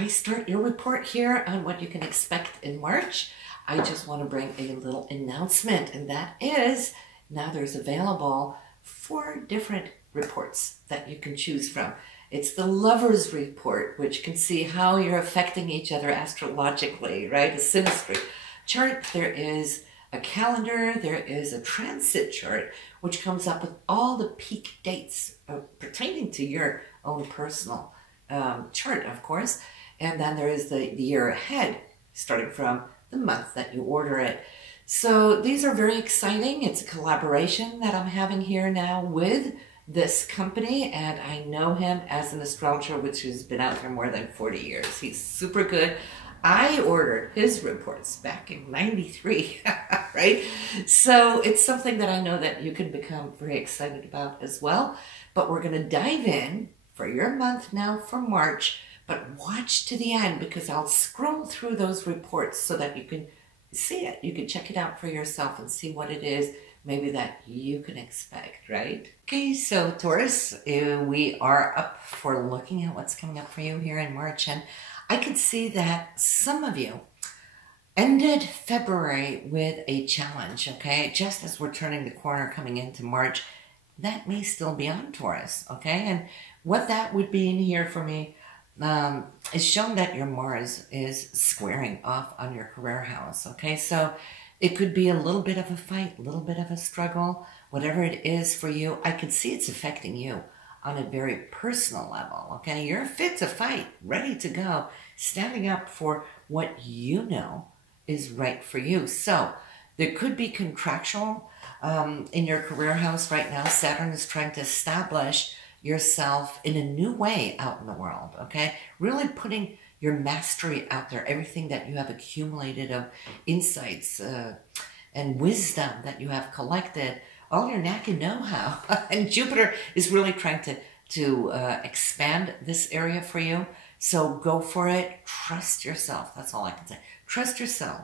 I start your report here on what you can expect in March, I just want to bring a little announcement, and that is now there's available 4 different reports that you can choose from. It's the Lover's Report, which can see how you're affecting each other astrologically, right? A synastry chart. There is a calendar. There is a transit chart, which comes up with all the peak dates pertaining to your own personal chart, of course. And then there is the year ahead, starting from the month that you order it. So these are very exciting. It's a collaboration that I'm having here now with this company, and I know him as an astrologer, which has been out there more than 40 years. He's super good. I ordered his reports back in '93, right? So it's something that I know that you can become very excited about as well. But we're going to dive in for your month now for March, but watch to the end because I'll scroll through those reports so that you can see it. You can check it out for yourself and see what it is maybe that you can expect, right? Okay, so Taurus, we are up for looking at what's coming up for you here in March, and I can see that some of you ended February with a challenge, okay? Just as we're turning the corner coming into March, that may still be on Taurus, okay? And what that would be in here for me is showing that your Mars is squaring off on your career house, okay? So it could be a little bit of a fight, a little bit of a struggle, whatever it is for you. I can see it's affecting you on a very personal level, okay? You're fit to fight, ready to go, standing up for what you know is right for you. So there could be contractual in your career house right now. Saturn is trying to establish yourself in a new way out in the world, okay? Really putting your mastery out there, everything that you have accumulated of insights and wisdom that you have collected, all your knack and know-how. And Jupiter is really trying to expand this area for you. So go for it. Trust yourself. That's all I can say. Trust yourself,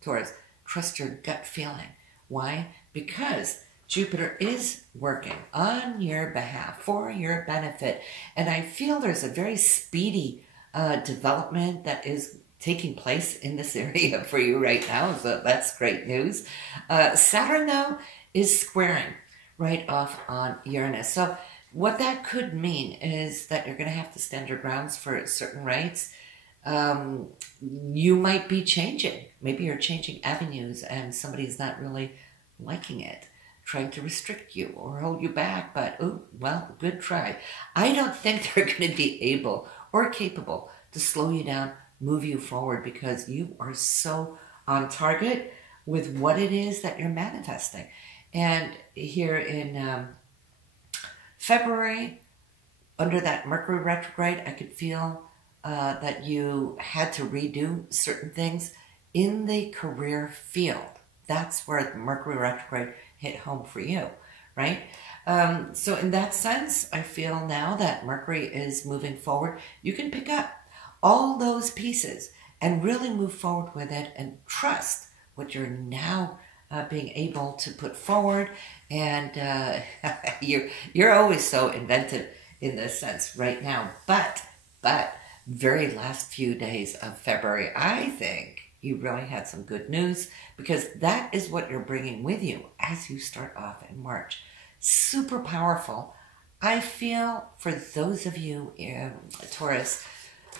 Taurus. Trust your gut feeling. Why? Because Jupiter is working on your behalf for your benefit. And I feel there's a very speedy development that is taking place in this area for you right now. So that's great news. Saturn, though, is squaring right off on Uranus. So what that could mean is that you're going to have to stand your grounds for certain rights. You might be changing. Maybe you're changing avenues and somebody's not really liking it, trying to restrict you or hold you back. But, oh, well, good try. I don't think they're going to be able or capable to slow you down, move you forward, because you are so on target with what it is that you're manifesting. And here in February, under that Mercury retrograde, I could feel that you had to redo certain things in the career field. That's where the Mercury retrograde hit home for you, right? So in that sense, I feel now that Mercury is moving forward. You can pick up all those pieces and really move forward with it and trust what you're now being able to put forward. And you're always so inventive in this sense right now. But very last few days of February, I think you really had some good news, because that is what you're bringing with you as you start off in March. Super powerful. I feel for those of you, Taurus,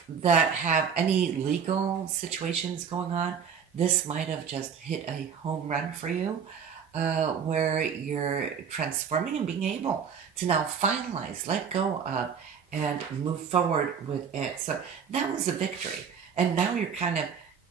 that have any legal situations going on, this might have just hit a home run for you, where you're transforming and being able to now finalize, let go of, and move forward with it. So that was a victory. And now you're kind of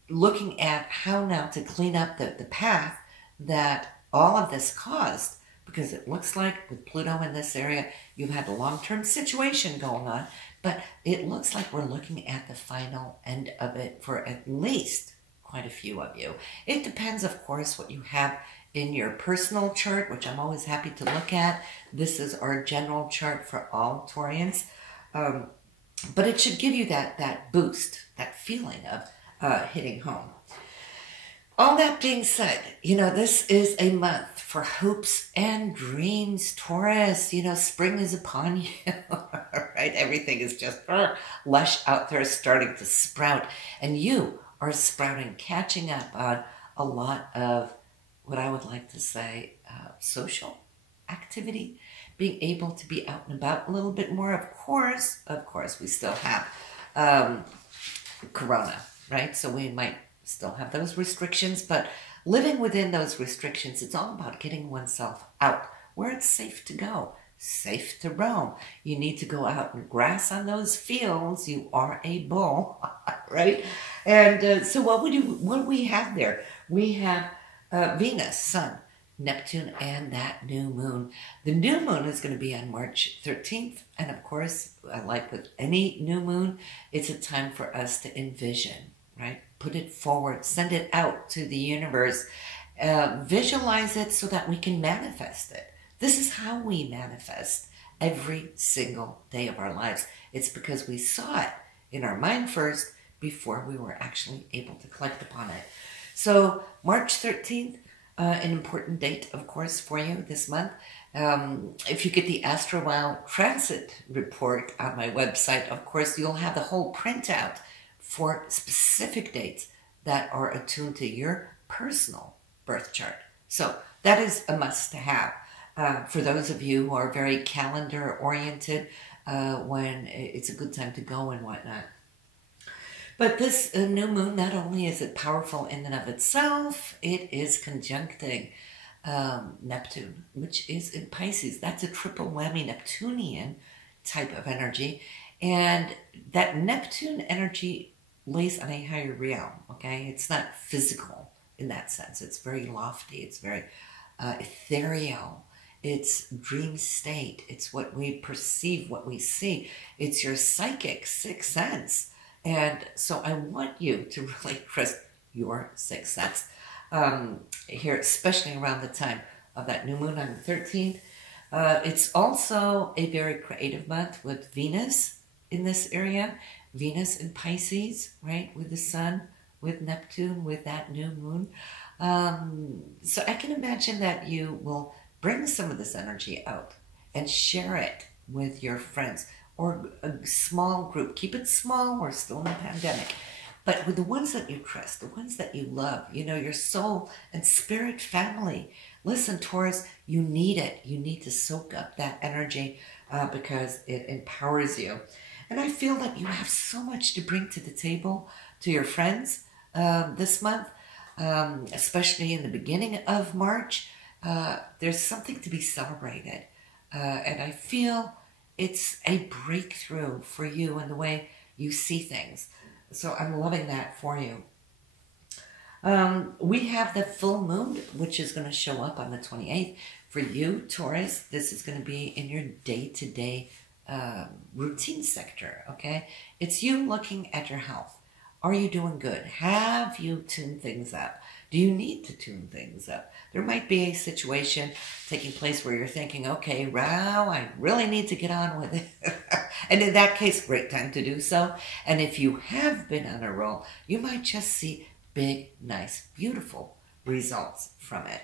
looking at how now to clean up the path that all of this caused, because it looks like with Pluto in this area, you've had a long-term situation going on, but it looks like we're looking at the final end of it for at least quite a few of you. It depends, of course, what you have in your personal chart, which I'm always happy to look at. This is our general chart for all Taurians. But it should give you that boost, that feeling of hitting home. All that being said, you know, this is a month for hopes and dreams, Taurus. You know, spring is upon you, right? Everything is just lush out there, starting to sprout. And you are sprouting, catching up on a lot of what I would like to say social activity, being able to be out and about a little bit more. Of course, we still have Corona, right? So we might still have those restrictions, but living within those restrictions, it's all about getting oneself out where it's safe to go, safe to roam. You need to go out and grass on those fields. You are a bull, right? And so what do we have there? We have Venus, Sun, Neptune, and that new moon. The new moon is going to be on March 13th. And of course, like with any new moon, it's a time for us to envision, right? Put it forward, send it out to the universe, visualize it so that we can manifest it. This is how we manifest every single day of our lives. It's because we saw it in our mind first before we were actually able to collect upon it. So March 13th, an important date, of course, for you this month. If you get the AstroWow Transit report on my website, of course, you'll have the whole printout for specific dates that are attuned to your personal birth chart. So that is a must to have for those of you who are very calendar oriented when it's a good time to go and whatnot. But this new moon, not only is it powerful in and of itself, it is conjuncting Neptune, which is in Pisces. That's a triple whammy Neptunian type of energy. And that Neptune energy lays on a higher realm, okay? It's not physical in that sense. It's very lofty. It's very ethereal. It's dream state. It's what we perceive, what we see. It's your psychic sixth sense. And so I want you to really trust your sixth sense here, especially around the time of that new moon on the 13th. It's also a very creative month with Venus in this area. Venus in Pisces, right? With the sun, with Neptune, with that new moon. So I can imagine that you will bring some of this energy out and share it with your friends or a small group. Keep it small. We're still in the pandemic. But with the ones that you trust, the ones that you love, you know, your soul and spirit family. Listen, Taurus, you need it. You need to soak up that energy because it empowers you. And I feel like you have so much to bring to the table to your friends this month, especially in the beginning of March. There's something to be celebrated. And I feel it's a breakthrough for you in the way you see things. So I'm loving that for you. We have the full moon, which is going to show up on the 28th. For you, Taurus, this is going to be in your day-to-day routine sector, okay? It's you looking at your health. Are you doing good? Have you tuned things up? Do you need to tune things up? There might be a situation taking place where you're thinking, okay, wow, I really need to get on with it. And in that case, great time to do so. And if you have been on a roll, you might just see big, nice, beautiful results from it.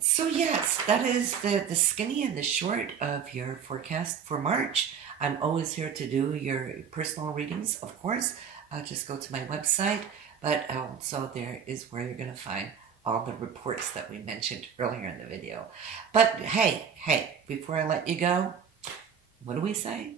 So yes, that is the skinny and the short of your forecast for March. I'm always here to do your personal readings, of course. Just go to my website, but also there is where you're going to find all the reports that we mentioned earlier in the video. But hey, before I let you go, what do we say?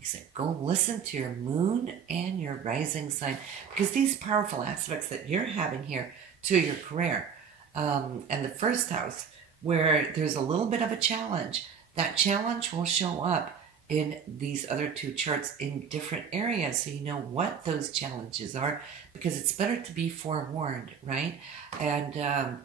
We say go listen to your moon and your rising sign, because these powerful aspects that you're having here to your career, and the first house, where there's a little bit of a challenge, that challenge will show up in these other two charts in different areas, so you know what those challenges are, because it's better to be forewarned, right? And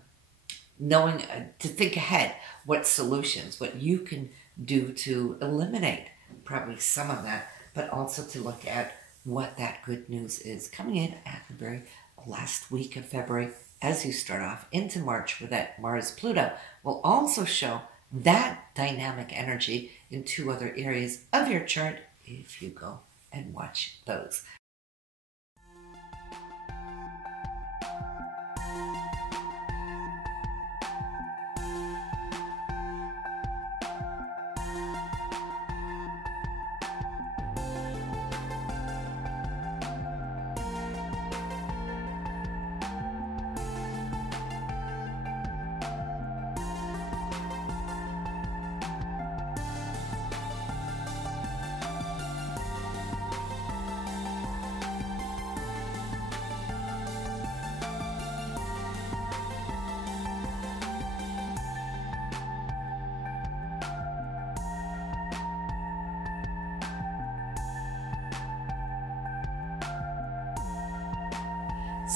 knowing to think ahead what solutions, what you can do to eliminate probably some of that, but also to look at what that good news is coming in at the very last week of February as you start off into March with that Mars-Pluto. Will also show that dynamic energy in two other areas of your chart if you go and watch those.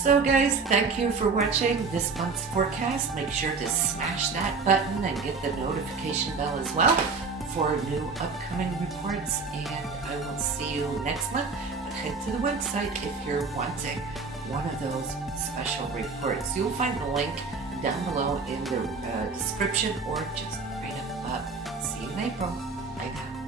So guys, thank you for watching this month's forecast. Make sure to smash that button and get the notification bell as well for new upcoming reports. And I will see you next month. But head to the website if you're wanting one of those special reports. You'll find the link down below in the description or just right up above. See you in April. Bye now.